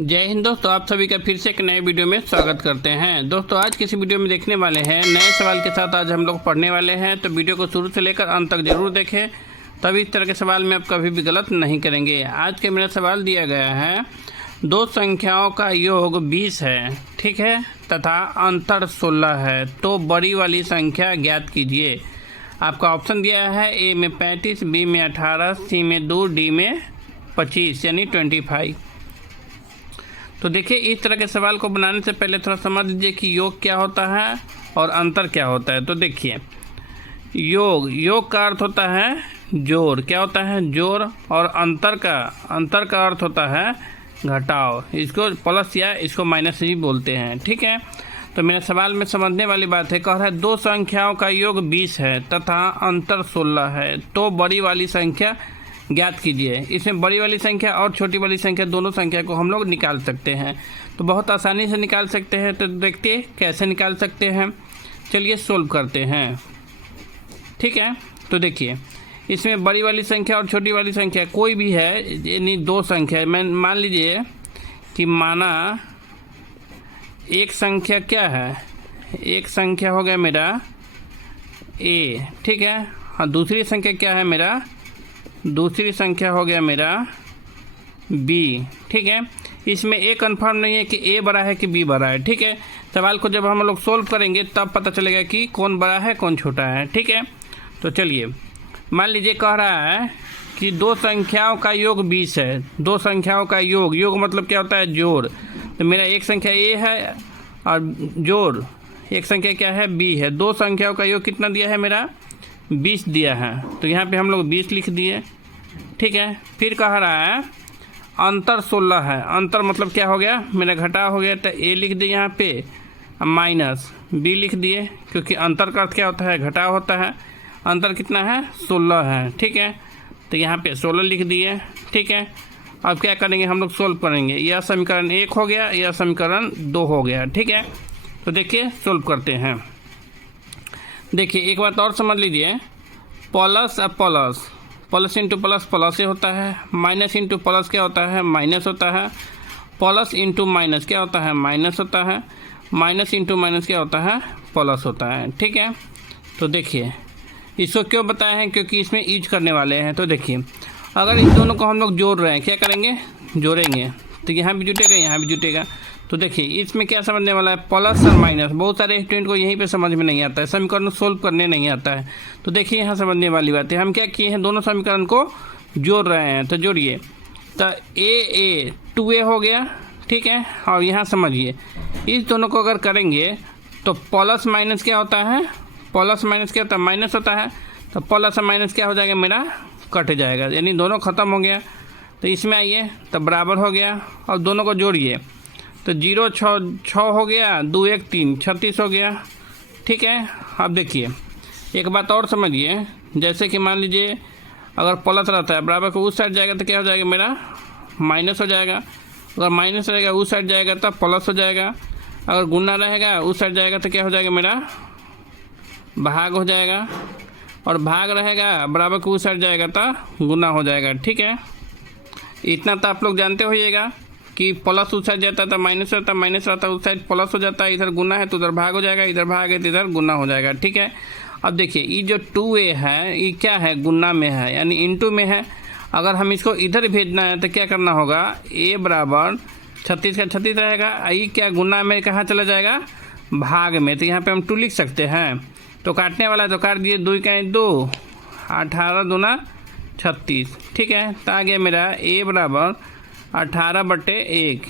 जय हिंद दोस्तों, आप सभी का फिर से एक नए वीडियो में स्वागत करते हैं। दोस्तों आज किसी वीडियो में देखने वाले हैं नए सवाल के साथ। आज हम लोग पढ़ने वाले हैं, तो वीडियो को शुरू से लेकर अंत तक जरूर देखें, तभी इस तरह के सवाल में आप कभी भी गलत नहीं करेंगे। आज के मेरा सवाल दिया गया है, दो संख्याओं का योग 20 है, ठीक है, तथा अंतर 16 है, तो बड़ी वाली संख्या ज्ञात कीजिए। आपका ऑप्शन दिया है ए में 35, बी में 18, सी में 2, डी में 25 यानी 25। तो देखिए, इस तरह के सवाल को बनाने से पहले थोड़ा समझ लीजिए कि योग क्या होता है और अंतर क्या होता है। तो देखिए, योग का अर्थ होता है जोड़, क्या होता है जोड़, और अंतर का अर्थ होता है घटाव। इसको प्लस या इसको माइनस ही बोलते हैं, ठीक है। तो मेरे सवाल में समझने वाली बात है, कह रहा है दो संख्याओं का योग 20 है तथा अंतर 16 है, तो बड़ी वाली संख्या ज्ञात कीजिए। इसमें बड़ी वाली संख्या और छोटी वाली संख्या दोनों संख्या को हम लोग निकाल सकते हैं, तो बहुत आसानी से निकाल सकते हैं। तो देखते हैं कैसे निकाल सकते हैं, चलिए सोल्व करते हैं, ठीक है। तो देखिए, इसमें बड़ी वाली संख्या और छोटी वाली संख्या कोई भी है, यानी दो संख्या। मैं मान लीजिए कि माना एक संख्या क्या है, एक संख्या हो गया मेरा ए, ठीक है, और दूसरी संख्या क्या है मेरा, दूसरी संख्या हो गया मेरा बी, ठीक है। इसमें ए कन्फर्म नहीं है कि ए बड़ा है कि बी बड़ा है, ठीक है। सवाल को जब हम लोग सोल्व करेंगे तब पता चलेगा कि कौन बड़ा है कौन छोटा है, ठीक है। तो चलिए, मान लीजिए कह रहा है कि दो संख्याओं का योग 20 है। दो संख्याओं का योग मतलब क्या होता है जोड़। तो मेरा एक संख्या ए है और जोड़ एक संख्या क्या है बी है। दो संख्याओं का योग कितना दिया है मेरा 20 दिया है, तो यहाँ पे हम लोग 20 लिख दिए, ठीक है। फिर कह रहा है अंतर 16 है। अंतर मतलब क्या हो गया मेरा घटाव हो गया, तो ए लिख दिए यहाँ पे, माइनस बी लिख दिए, क्योंकि अंतर का अर्थ क्या होता है घटाव होता है। अंतर कितना है 16 है, ठीक है। तो यहाँ पे 16 लिख दिए, ठीक है। अब क्या करेंगे हम लोग सोल्व करेंगे। यह समीकरण 1 हो गया, यह समीकरण 2 हो गया, ठीक है। तो देखिए सोल्व करते हैं। देखिए एक बात और समझ लीजिए, प्लस अब प्लस इंटू प्लस प्लस ही होता है, माइनस इंटू प्लस क्या होता है माइनस होता है, प्लस इंटू माइनस क्या होता है माइनस होता है, माइनस इंटू माइनस क्या होता है प्लस होता है, ठीक है। तो देखिए इसको क्यों बताया है, क्योंकि इसमें यूज करने वाले हैं। तो देखिए, अगर इन दोनों को हम लोग जोड़ रहे हैं, क्या करेंगे जोड़ेंगे, तो यहाँ भी जुटेगा यहाँ भी जुटेगा। तो देखिए इसमें क्या समझने वाला है प्लस और माइनस। बहुत सारे स्टूडेंट को यहीं पे समझ में नहीं आता है, समीकरण सोल्व करने नहीं आता है। तो देखिए यहाँ समझने वाली बात है, हम क्या किए हैं दोनों समीकरण को जोड़ रहे हैं। तो जोड़िए, तो ए 2a हो गया, ठीक है। और यहाँ समझिए इस दोनों को अगर करेंगे तो प्लस माइनस क्या होता है, प्लस माइनस क्या होता है माइनस होता है, तो प्लस और माइनस क्या हो जाएगा मेरा कट जाएगा, यानी दोनों ख़त्म हो गया। तो इसमें आइए तो बराबर हो गया, और दोनों को जोड़िए तो 0 6 हो गया, 2 1 3 36 हो गया, ठीक है। अब देखिए एक बात और समझिए, जैसे कि मान लीजिए अगर प्लस रहता है बराबर को उस साइड जाएगा तो क्या हो जाएगा मेरा माइनस हो जाएगा, अगर माइनस रहेगा उस साइड जाएगा तो प्लस हो जाएगा, अगर गुना रहेगा उस साइड जाएगा तो क्या हो जाएगा मेरा भाग हो जाएगा, और भाग रहेगा बराबर को उस साइड जाएगा तो गुना हो जाएगा, ठीक है। इतना तो आप लोग जानते होइएगा कि प्लस उस साइड जाता है तो माइनस रहता है, माइनस रहता है उस साइड प्लस हो जाता है, इधर गुना है तो उधर भाग हो जाएगा, इधर भाग है तो इधर गुना हो जाएगा, ठीक है। अब देखिए ये जो 2a है ये क्या है गुना में है, यानी इंटू में है। अगर हम इसको इधर भेजना है तो क्या करना होगा, a बराबर 36 का 36 रहेगा, ये क्या गुना में कहाँ चला जाएगा भाग में, तो यहाँ पर हम 2 लिख सकते हैं। तो काटने वाला है तो काट दिए, 2 का 2 18 दूना 36, ठीक है। तो आ गया मेरा a बराबर 18/1,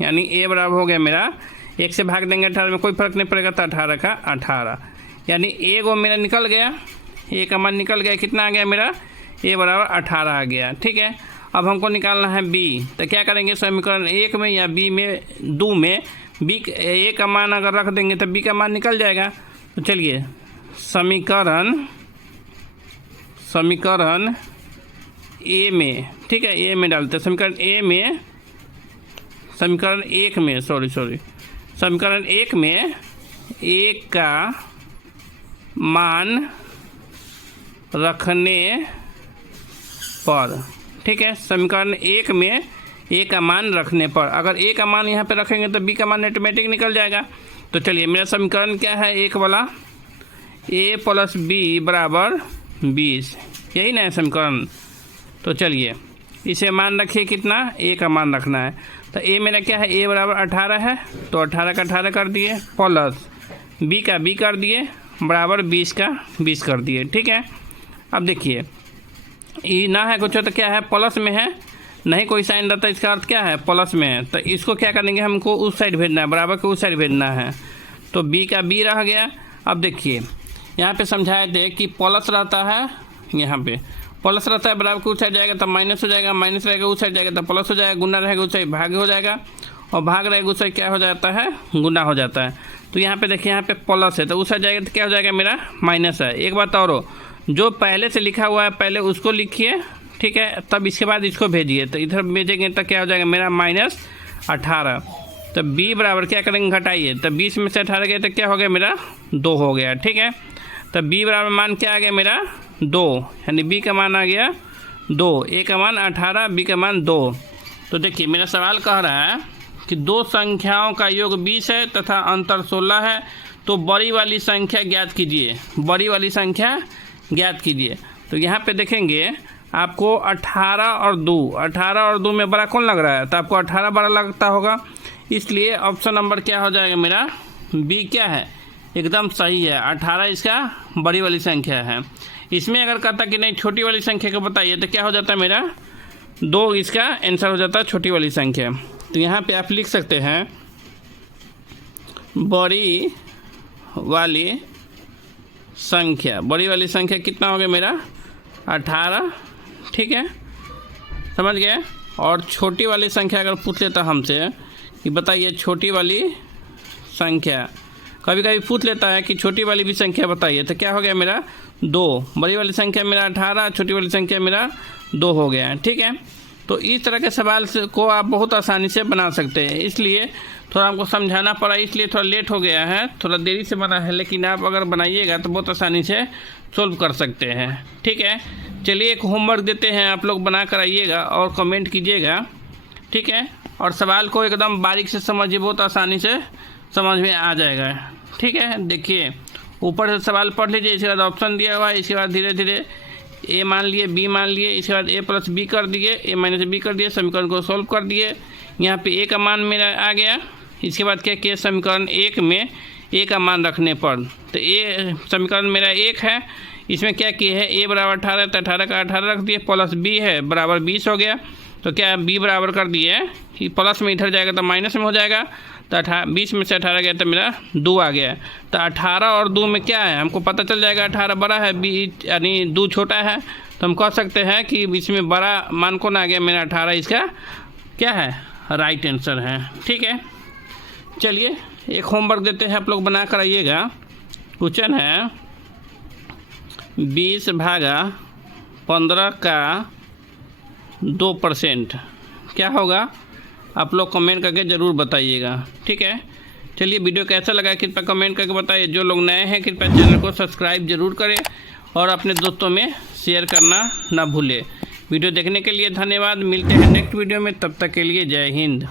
यानी a बराबर हो गया मेरा 1 से भाग देंगे 18 में कोई फर्क नहीं पड़ेगा, तो 18 का 18, यानी a वो मेरा निकल गया, a का मान निकल गया, कितना आ गया मेरा a बराबर 18 आ गया, ठीक है। अब हमको निकालना है b, तो क्या करेंगे समीकरण 1 में या b में 2 में b a का मान अगर रख देंगे तो b का मान निकल जाएगा। तो चलिए समीकरण ए में, ठीक है, ए में डालते हैं समीकरण ए में, समीकरण 1 में समीकरण 1 में ए का मान रखने पर, ठीक है। समीकरण 1 में ए का मान रखने पर। अगर ए का मान यहाँ पे रखेंगे तो बी का मान ऑटोमेटिक निकल जाएगा। तो चलिए मेरा समीकरण क्या है, एक वाला ए प्लस बी बराबर 20, यही ना है समीकरण। तो चलिए इसे मान रखिए, कितना, ए का मान रखना है। तो ए मेरा क्या है, ए बराबर 18 है, तो 18 का 18 कर दिए, प्लस बी का बी कर दिए बराबर 20 का 20 कर दिए। ठीक है, अब देखिए ये ना है कुछ तो क्या है, प्लस में है, नहीं कोई साइन रहता, इसका अर्थ क्या है, प्लस में है। तो इसको क्या करेंगे, हमको उस साइड भेजना है, बराबर के उस साइड भेजना है। तो बी का बी रह गया। अब देखिए यहाँ पे समझाए थे कि प्लस रहता है, यहाँ पे प्लस रहता है, बराबर के उस साइड जाएगा तो माइनस हो जाएगा, माइनस रहेगा उस साइड जाएगा तो प्लस हो जाएगा, गुना रहेगा उस साइड भाग हो जाएगा, और भाग रहेगा उस साइड क्या हो जाता है, गुना हो जाता है। तो यहाँ पे देखिए यहाँ पे प्लस है तो उस साइड जाएगा तो क्या हो जाएगा, मेरा माइनस है। एक बात और, जो पहले से लिखा हुआ है पहले उसको लिखिए, ठीक है, तब इसके बाद इसको भेजिए। तो इधर भेजेंगे तो क्या हो जाएगा, मेरा -18। तो b बराबर क्या करेंगे, घटाइए, तो 20 में से 18 गया तो क्या हो गया, मेरा 2 हो गया। ठीक है, तो b बराबर मान क्या आ गया, मेरा 2, यानी b का मान आ गया 2, a का मान 18, b का मान 2। तो देखिए मेरा सवाल कह रहा है कि दो संख्याओं का योग 20 है तथा अंतर 16 है, तो बड़ी वाली संख्या ज्ञात कीजिए, बड़ी वाली संख्या ज्ञात कीजिए। तो यहाँ पे देखेंगे आपको 18 और 2 में बड़ा कौन लग रहा है, तो आपको 18 बड़ा लगता होगा, इसलिए ऑप्शन नंबर क्या हो जाएगा, मेरा बी क्या है, एकदम सही है, 18 इसका बड़ी वाली संख्या है। इसमें अगर कहता कि नहीं छोटी वाली संख्या को बताइए तो क्या हो जाता है, मेरा 2 इसका आंसर हो जाता है, छोटी वाली संख्या। तो यहाँ पे आप लिख सकते हैं बड़ी वाली संख्या, बड़ी वाली संख्या कितना हो गया, मेरा 18। ठीक है, समझ गए। और छोटी वाली संख्या अगर पूछ लेता हमसे कि बताइए छोटी वाली संख्या, कभी कभी पूछ लेता है कि छोटी वाली भी संख्या बताइए, तो क्या हो गया, मेरा 2, बड़ी वाली संख्या मेरा 18, छोटी वाली संख्या मेरा 2 हो गया है। ठीक है, तो इस तरह के सवाल को आप बहुत आसानी से बना सकते हैं, इसलिए थोड़ा हमको समझाना पड़ा, इसलिए थोड़ा लेट हो गया है, थोड़ा देरी से बना है, लेकिन आप अगर बनाइएगा तो बहुत आसानी से सोल्व कर सकते हैं। ठीक है, चलिए एक होमवर्क देते हैं, आप लोग बना कर आइएगा और कमेंट कीजिएगा। ठीक है, और सवाल को एकदम बारीक से समझिए, बहुत आसानी से समझ में आ जाएगा। ठीक है, देखिए ऊपर से सवाल पढ़ लीजिए, इसके बाद ऑप्शन दिया हुआ है, इसके बाद धीरे धीरे ए मान लिए, बी मान लिए, इसके बाद ए प्लस बी कर दिए, ए माइनस बी कर दिए, समीकरण को सॉल्व कर दिए। यहाँ पे ए का मान मेरा आ गया, इसके बाद क्या किया, समीकरण 1 में ए का मान रखने पर, तो ए समीकरण मेरा 1 है, इसमें क्या किए है, ए बराबर 18, तो 18 का 18 रख दिए, प्लस बी है बराबर 20 हो गया। तो क्या बी बराबर कर दिए, प्लस में इधर जाएगा तो माइनस में हो जाएगा, तो 20 में से 18 गया तो मेरा 2 आ गया। तो 18 और 2 में क्या है, हमको पता चल जाएगा, 18 बड़ा है, बी यानी 2 छोटा है, तो हम कह सकते हैं कि इसमें बड़ा मान कौन आ गया, मेरा 18 इसका क्या है, राइट आंसर है। ठीक है, चलिए एक होमवर्क देते हैं, आप लोग बना कर आइएगा। क्वेश्चन है 20 भागा 15 का 2% क्या होगा, आप लोग कमेंट करके ज़रूर बताइएगा। ठीक है, चलिए वीडियो कैसा लगा कृपया कमेंट करके बताइए, जो लोग नए हैं कृपया चैनल को सब्सक्राइब जरूर करें और अपने दोस्तों में शेयर करना ना भूलें। वीडियो देखने के लिए धन्यवाद, मिलते हैं नेक्स्ट वीडियो में, तब तक के लिए जय हिंद।